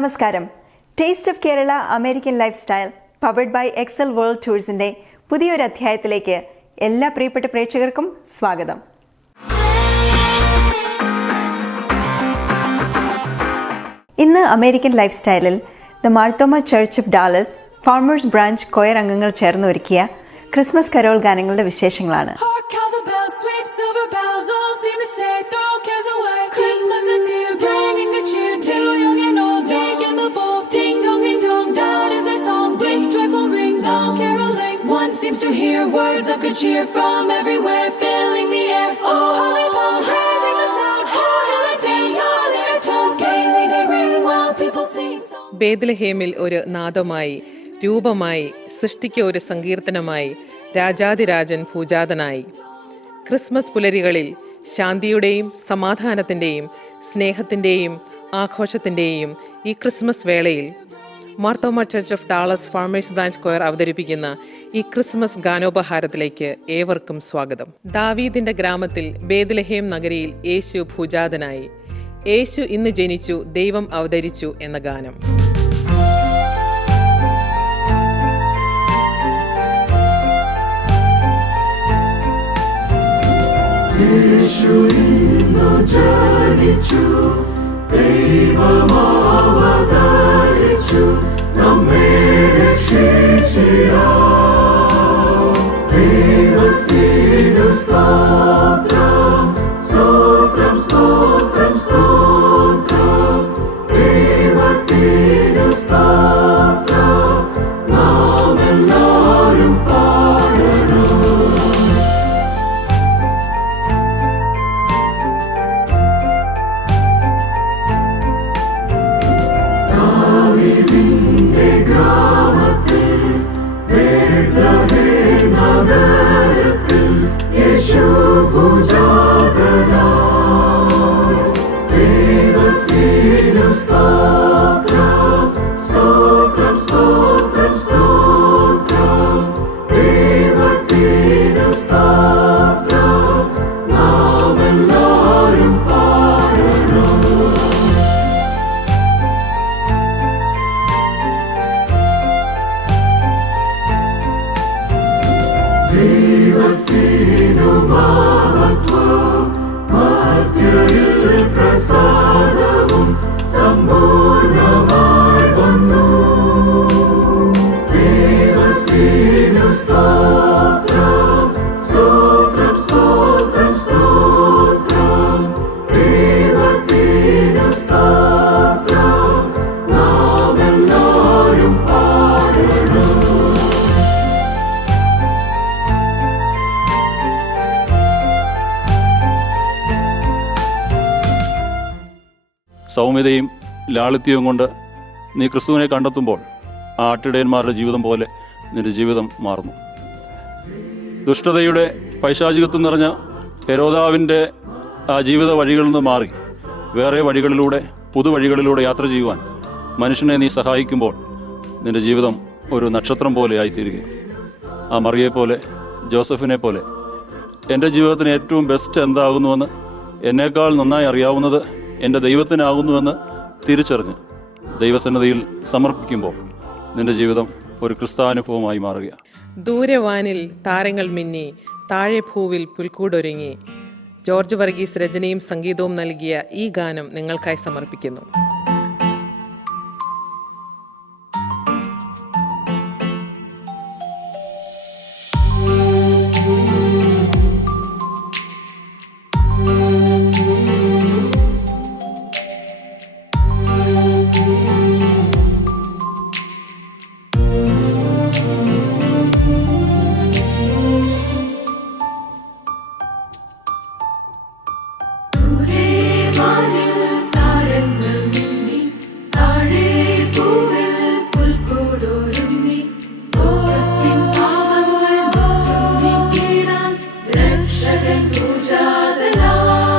നമസ്കാരം. Taste of Kerala American ലൈഫ് സ്റ്റൈൽ പവർഡ് ബൈ എക്സൽ വേൾഡ് ടൂർസിന്റെ പുതിയൊരു അധ്യായത്തിലേക്ക് എല്ലാ പ്രിയപ്പെട്ട പ്രേക്ഷകർക്കും സ്വാഗതം. ഇന്ന് അമേരിക്കൻ ലൈഫ് സ്റ്റൈലിൽ the Marthoma church of Dallas Farmers Branch choir അംഗങ്ങൾ ചേർന്ന് ഒരുക്കിയ ക്രിസ്മസ് കരോൾ ഗാനങ്ങളുടെ വിശേഷങ്ങളാണ്. Seems to hear words of good cheer from everywhere, filling the air. Oh, holy palm, raising the sound. Oh, holy days are their tones. Gaily they ring while people sing songs. ബേത്ലഹേമിൽ ഒരു നാദമായി, രൂപമായി, സൃഷ്ടിക്ക് ഒരു സങ്കീർത്തനമായി, രാജാതിരാജൻ പൂജാതനായി. Christmas പുലരികളിൽ ശാന്തിയുടെയും സമാധാനത്തിൻ്റെയും സ്നേഹത്തിൻ്റെയും ആഘോഷത്തിൻ്റെയും ഈ Christmas വേളയിൽ Marthoma church of Dallas Farmers Branch choir അവതരിപ്പിക്കുന്ന ഈ ക്രിസ്മസ് ഗാനോപഹാരത്തിലേക്ക് ഏവർക്കും സ്വാഗതം. ദാവീദിന്റെ ഗ്രാമത്തിൽ ബേത്ലഹേം നഗരിയിൽ യേശു ഭൂജാതനായി, യേശു ഇന്ന് ജനിച്ചു, ദൈവം അവതരിച്ചു എന്ന ഗാനം. യേശു ഇന്നു ജനിച്ചു, ദൈവമവതരിച്ചു, നമ്മെ രക്ഷിച്ചിടാൻ. ദൈവത്തിനു സ്തോത്രം, സ്തോത്രം, സ്തോത്രം, സ്തോത്രം. ദൈവത്തിനു സ്തോത്രം, നാം എല്ലാവരും പാടണം. ദാവീദിന്റെ ഗ്രാമത്തിൽ, ബേത്ലഹേം നഗരത്തിൽ, യേശു പൂജാതനായി. ദൈവത്തിനു സ്തോത്രം, സ്തോത്രം, സ്തോത്രം, സ്തോത്രം. ദൈവത്തിനു സ്തോത്രം, നാം എല്ലാവരും പാടണം. ദൈവത്തിനു മഹത്വം, മധ്യയിൽ പ്രസാദവും സമ്പൂർണമായി വന്നു. ദൈവത്തിനു സ്തോത്രം, സ്തോത്രം, സ്തോത്രം, സ്തോത്രം. ദൈവത്തിനു സ്തോത്രം, നാം എല്ലാവരും പാടണം. സൗമ്യതയും ലാളിത്യവും കൊണ്ട് നീ ക്രിസ്തുവിനെ കണ്ടെത്തുമ്പോൾ ആ ആട്ടിടയന്മാരുടെ ജീവിതം പോലെ നിന്റെ ജീവിതം മാറുന്നു. ദുഷ്ടതയുടെ പൈശാചികത്വം നിറഞ്ഞ ഹെരോദാവിൻ്റെ ആ ജീവിത വഴികളിൽ നിന്ന് മാറി വേറെ വഴികളിലൂടെ, പുതുവഴികളിലൂടെ യാത്ര ചെയ്യുവാൻ മനുഷ്യനെ നീ സഹായിക്കുമ്പോൾ നിന്റെ ജീവിതം ഒരു നക്ഷത്രം പോലെ ആയിത്തീരുകയും ആ മറിയെപ്പോലെ, ജോസഫിനെ പോലെ എൻ്റെ ജീവിതത്തിന് ഏറ്റവും ബെസ്റ്റ് എന്താകുന്നുവെന്ന് എന്നേക്കാൾ നന്നായി അറിയാവുന്നത് എൻ്റെ ദൈവത്തിനാകുന്നുവെന്ന് തിരിച്ചറിഞ്ഞ് ദൈവസന്നിധിയിൽ സമർപ്പിക്കുമ്പോൾ നിന്റെ ജീവിതം ഒരു ക്രിസ്താനുഭവമായി മാറുകയാണ്. ദൂരെ വാനിൽ താരങ്ങൾ മിന്നി, താഴെ ഭൂവിൽ പുൽക്കൂടൊരുങ്ങി. ജോർജ് വർഗീസ് രചനയും സംഗീതവും നൽകിയ ഈ ഗാനം നിങ്ങൾക്കായി സമർപ്പിക്കുന്നു. രക്ഷകൻ പൂജാതനായി.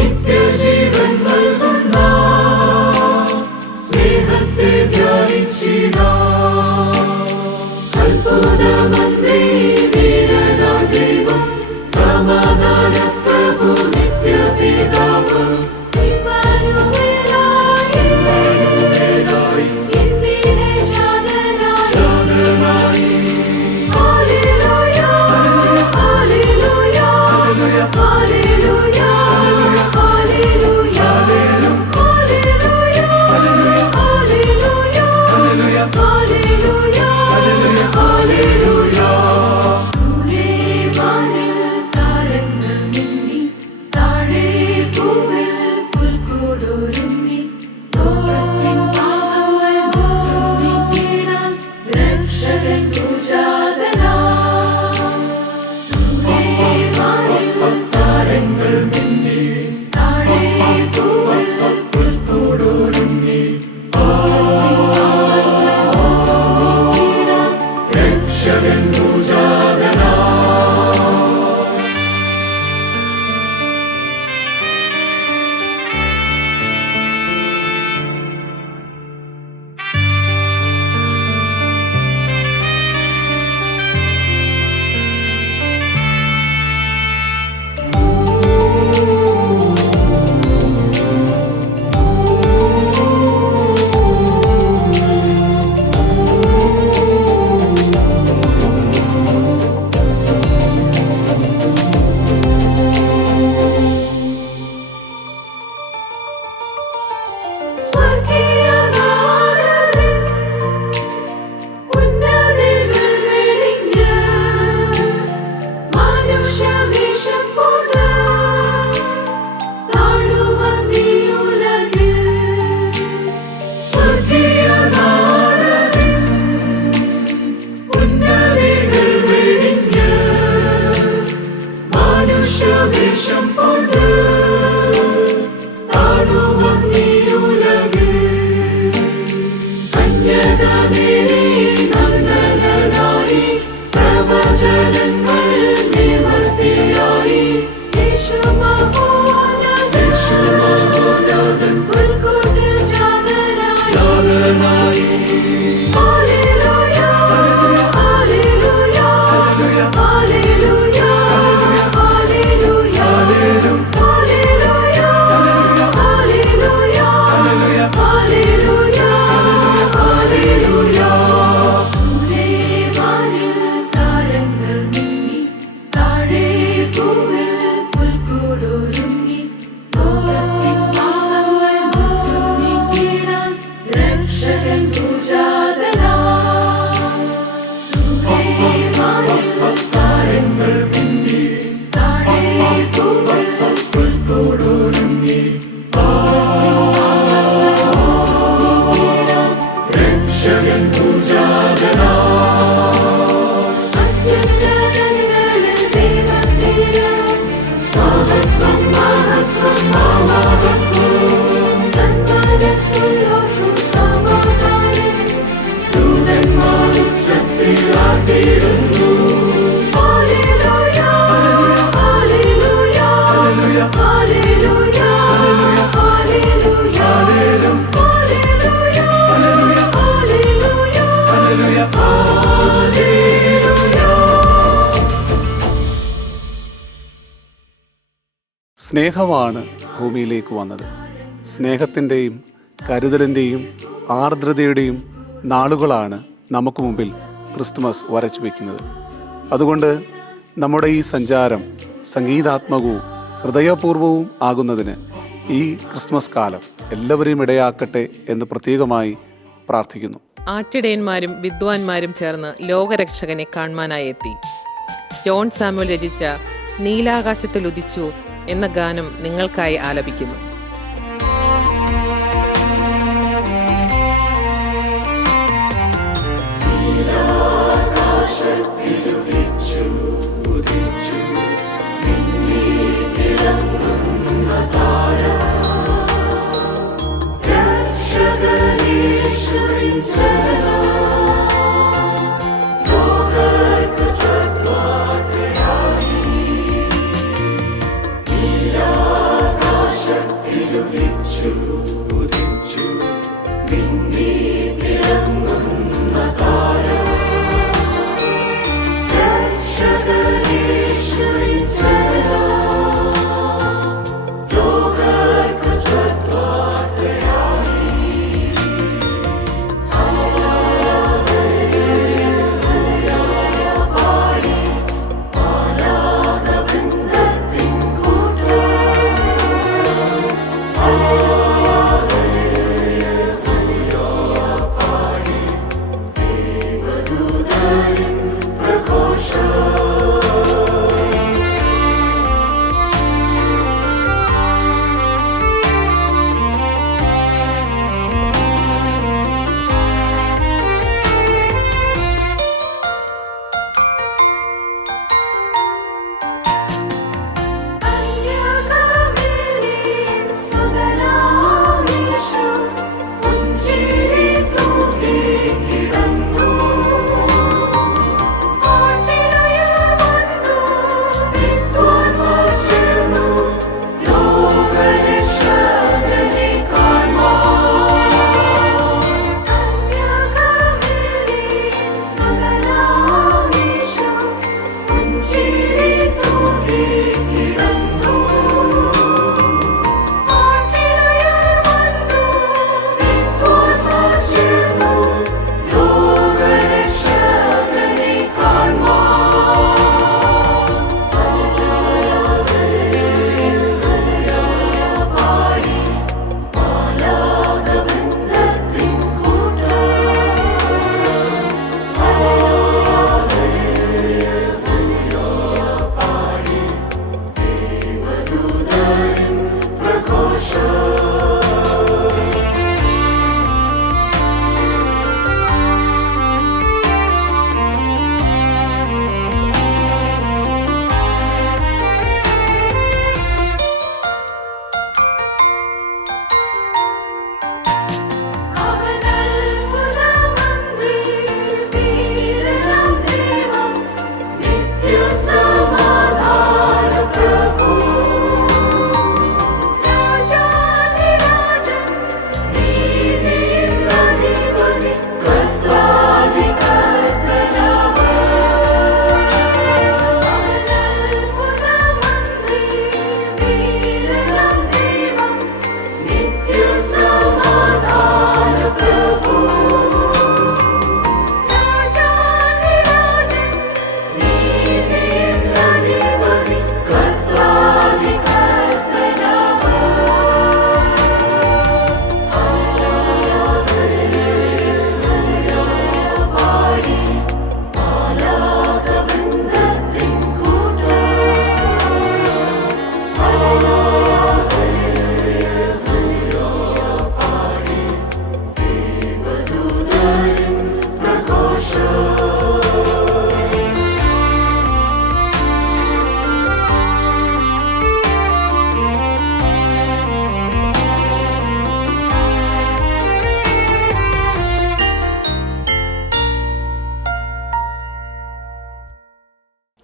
നിത്യജീവൻ നൽകുന്ന സ്നേഹത്തെ ധ്യാനിച്ചിടാം. അത്ഭുതമന്ത്രി വീരനാം ദൈവം, സമാധാന പ്രഭു നിത്യപിതാവ്, ഇമ്മാനുവേലായി ഇന്നിലെ ജാതനായി. Hallelujah hallelujah hallelujah hallelujah hallelujah സ്നേഹമാണ് ഭൂമിയിലേക്ക് വന്നത്. സ്നേഹത്തിൻ്റെയും കരുതലിൻ്റെയും ആർദ്രതയുടെയും നാളുകളാണ് നമുക്ക് മുമ്പിൽ ക്രിസ്തുമസ് വരച്ചു വയ്ക്കുന്നത്. അതുകൊണ്ട് നമ്മുടെ ഈ സഞ്ചാരം സംഗീതാത്മകവും ഹൃദയപൂർവവും ആകുന്നതിന് ഈ ക്രിസ്മസ് കാലം എല്ലാവരെയും ഇടയാക്കട്ടെ എന്ന് പ്രത്യേകമായി പ്രാർത്ഥിക്കുന്നു. ആട്ടിടയന്മാരും വിദ്വാൻമാരും ചേർന്ന് ലോകരക്ഷകനെ കാണുവാനായി എത്തി. ജോൺ സാമുവൽ രചിച്ച നീലാകാശത്തിൽ ഉദിച്ചു എന്ന ഗാനം നിങ്ങൾക്കായി ആലപിക്കുന്നു. Akash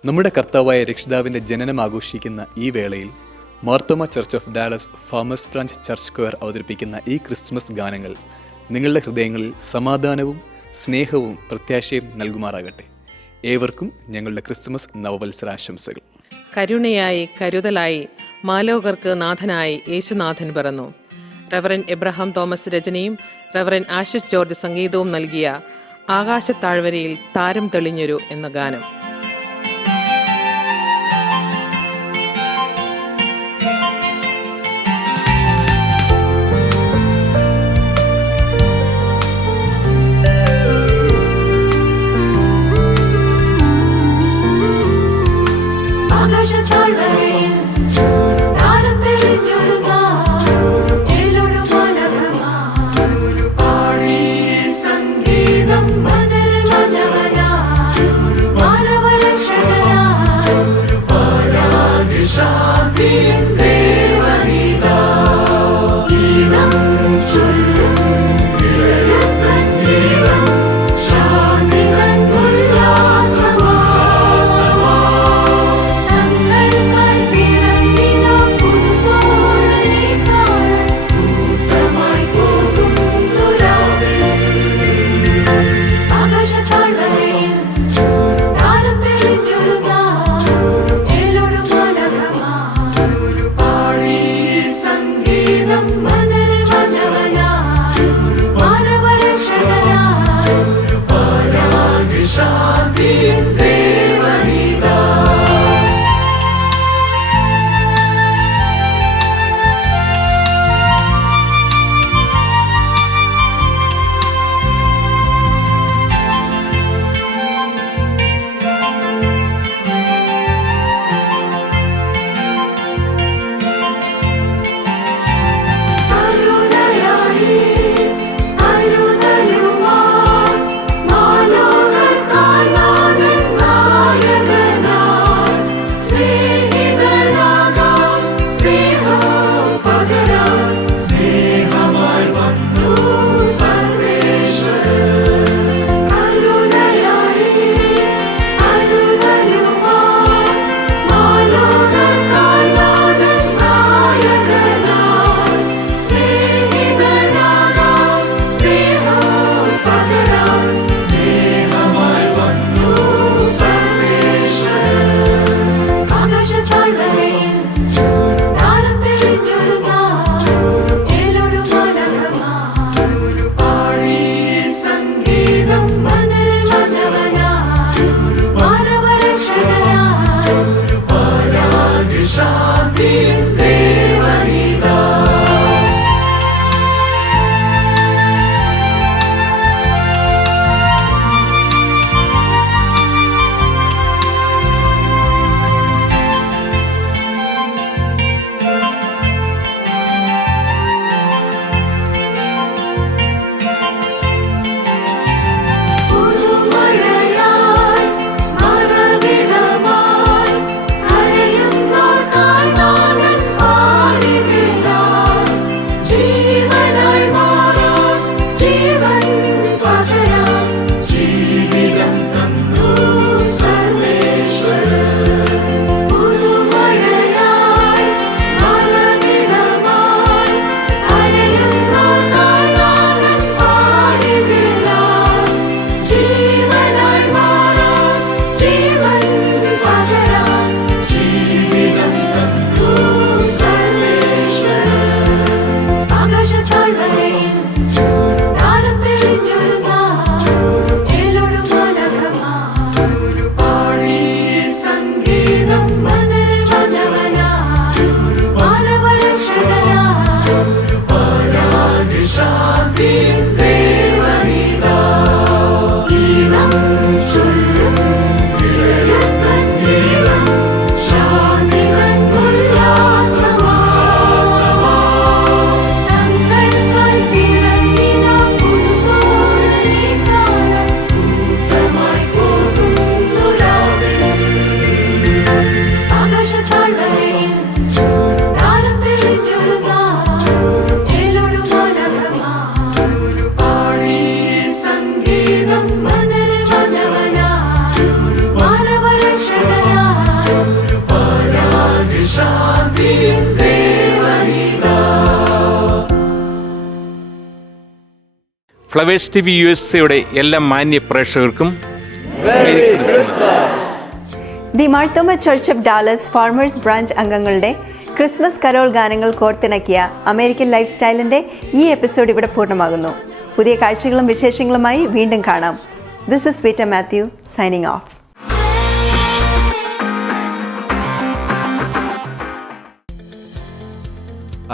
നമ്മുടെ കർത്താവായ രക്ഷിതാവിൻ്റെ ജനനം ആഘോഷിക്കുന്ന ഈ വേളയിൽ Marthoma church of Dallas farmers branch church square അവതരിപ്പിക്കുന്ന ഈ ക്രിസ്മസ് ഗാനങ്ങൾ നിങ്ങളുടെ ഹൃദയങ്ങളിൽ സമാധാനവും സ്നേഹവും പ്രത്യാശയും നൽകുമാറാകട്ടെ. ഏവർക്കും ഞങ്ങളുടെ ക്രിസ്മസ് നവവത്സരാശംസകൾ. കരുണയായി കരുതലായി മാലോകർക്ക് നാഥനായി യേശുനാഥൻ പിറന്നു. റവറൻ എബ്രഹാം തോമസ് രചനയും റവറൻ ആശിഷ് ജോർജ് സംഗീതവും നൽകിയ ആകാശത്താഴ്വരയിൽ താരം തെളിഞ്ഞൊരു എന്ന ഗാനം. സംഗീതം മനരമനവനാ ഫ്ലവേഴ്സ് ടി വി USA എല്ലാ മാന്യ പ്രേക്ഷകർക്കും merry Christmas. The Marthoma church of Dallas Farmers branch അംഗങ്ങളുടെ ക്രിസ്മസ് കരോൾ ഗാനങ്ങൾ കോർത്തിണക്കിയ അമേരിക്കൻ ലൈഫ് സ്റ്റൈലിൻ്റെ ഈ എപ്പിസോഡ് ഇവിടെ പൂർണ്ണമാകുന്നു. പുതിയ കാഴ്ചകളും വിശേഷങ്ങളുമായി വീണ്ടും കാണാം. This is Vita Mathew signing off.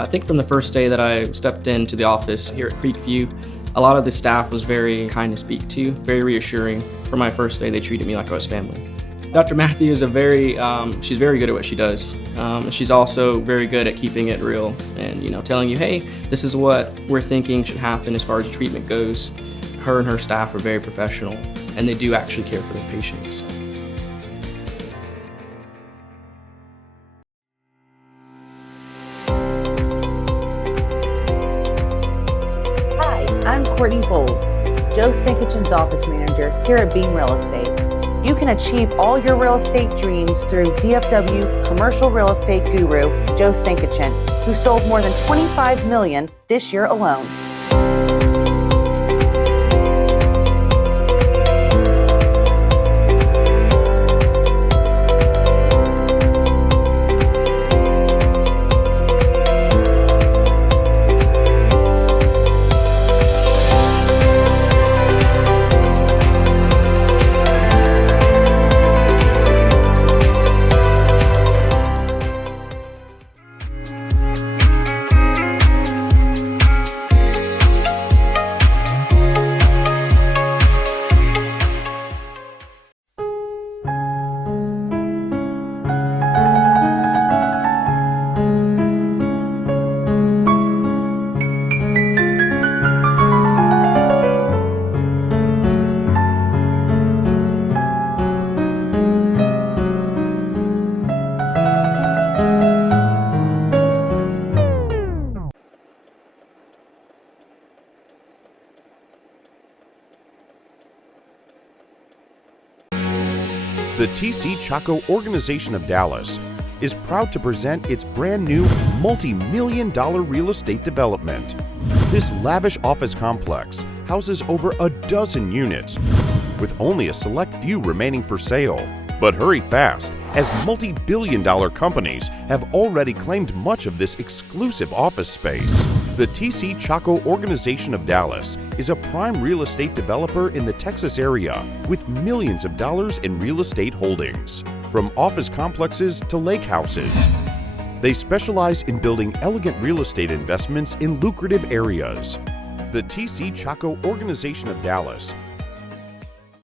I think from the first day that I stepped into the office here at Creekview, a lot of the staff was very kind to speak to, very reassuring. From my first day, they treated me like I was family. Dr. Matthew is she's very good at what she does. She's also very good at keeping it real and, telling you, hey, this is what we're thinking should happen as far as treatment goes. Her and her staff are very professional, and they do actually care for their patients. Hi, I'm Courtney Bowles, Joe Stankichen's office manager here at Beam Real Estate. You can achieve all your real estate dreams through DFW commercial real estate guru, Joe Stankichen, who sold more than $25 million this year alone. The TC Chaco Organization of Dallas is proud to present its brand new multi-million-dollar real estate development. This lavish office complex houses over a dozen units, with only a select few remaining for sale. But hurry fast, as multi-billion-dollar companies have already claimed much of this exclusive office space. The TC Chaco Organization of Dallas is a prime real estate developer in the Texas area with millions of dollars in real estate holdings, from office complexes to lake houses. They specialize in building elegant real estate investments in lucrative areas. The TC Chaco Organization of Dallas